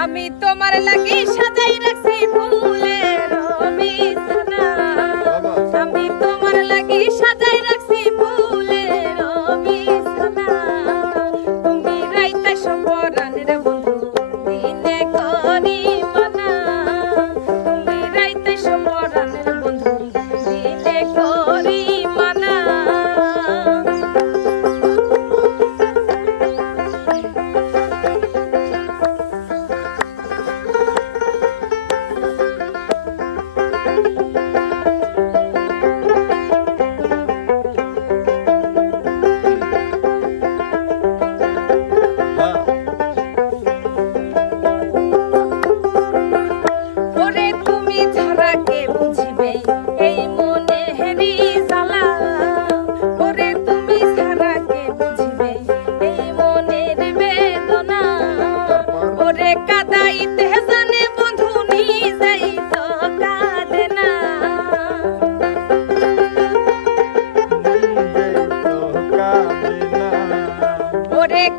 আমি তোমার লাগি সাজাই রাখছি ফুলের বিছানা আমি তোমার লাগি সাজাই রাখছি ফুলের বিছানা তুমি রাইতে সপরানের বন্ধু দিনে করি মানা তুমি রাইতে সপরানের বন্ধু দিনে করি মানা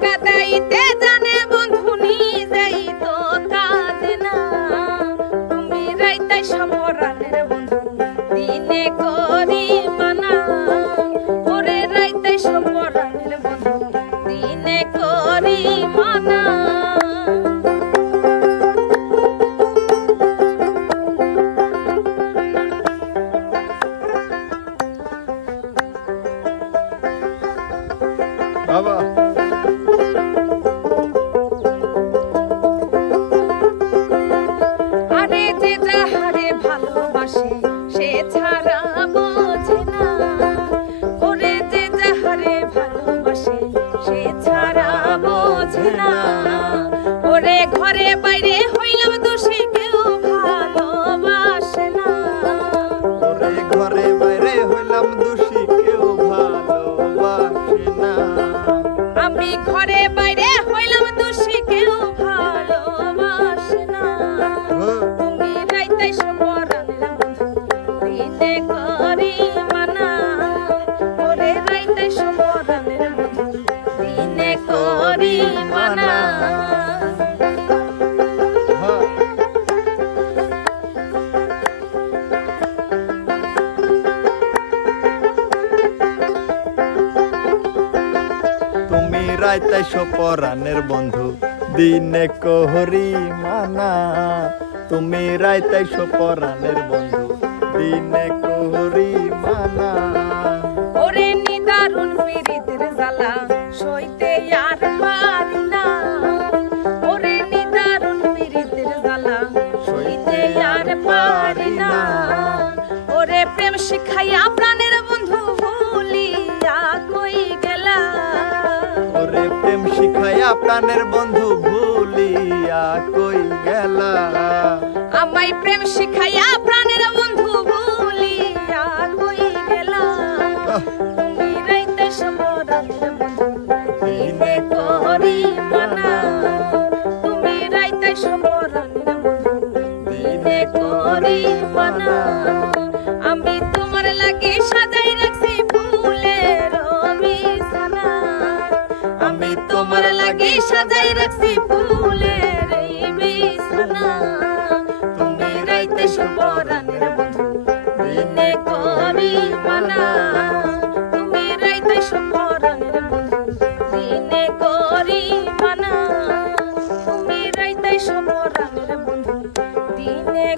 কাদাইতে জানে বন্ধু নিজেই তো কাঁদে না তুমি রাইতে সপরানের বন্ধু দিনে করি মানা ওরে রাইতে সপরানের বন্ধু দিনে করি মানা বাবা সে ছাড়া বোঝে না ওরে যে যাহারে ভালোবাসে সে ছাড়া বোঝে না ওরে ঘরে বাইরে হইলাম দোষী কেউ ভালোবাসে না ওরে ঘরে বাইরে হইলাম দোষী কেউ ভালোবাসে না আমি ঘরে বাইরে হইলাম দোষী কেউ ভালোবাসে না তুমি রাইতে সপরানের দিনে করি মানা ওরে রাইতে সপরানের বন্ধু দিনে করি মানা তুমি রাইতে সপরানের বন্ধু দিনে করি মানা তুমি রাইতে সপরানের বন্ধু দিনে করি মানা ওরে নিদারুণ পীড়িতের জ্বালা সইতে আর পারি না ওরে নিদারুণ পীড়িতের জ্বালা সইতে আর পারি না ওরে প্রেম শিখাইয়া প্রাণের বন্ধু ভুলিয়া কই গেলা ওরে প্রেম শিখাইয়া প্রাণের বন্ধু ভুলিয়া কই গেলা আমায় প্রেম শিখাইয়া প্রাণের বন্ধু ভুলিয়া কই গেলা তুমি রাইতে সপরানের বন্ধু দিনে করি মানা তুমি রাইতে সপরানের বন্ধু দিনে করি মানা আমি তোমার লাগি সাজাই রাখছি ফুলের বিছানা আমি তোমার লাগি সাজাই রাখছি ফুলের বিছানা তুমি রাইতে সপরানের বন্ধু দিনে করি মানা তুমি রাইতে সপরানের বন্ধু দিনে করি মানা তুমি রাইতে সপরানের বন্ধু দিনে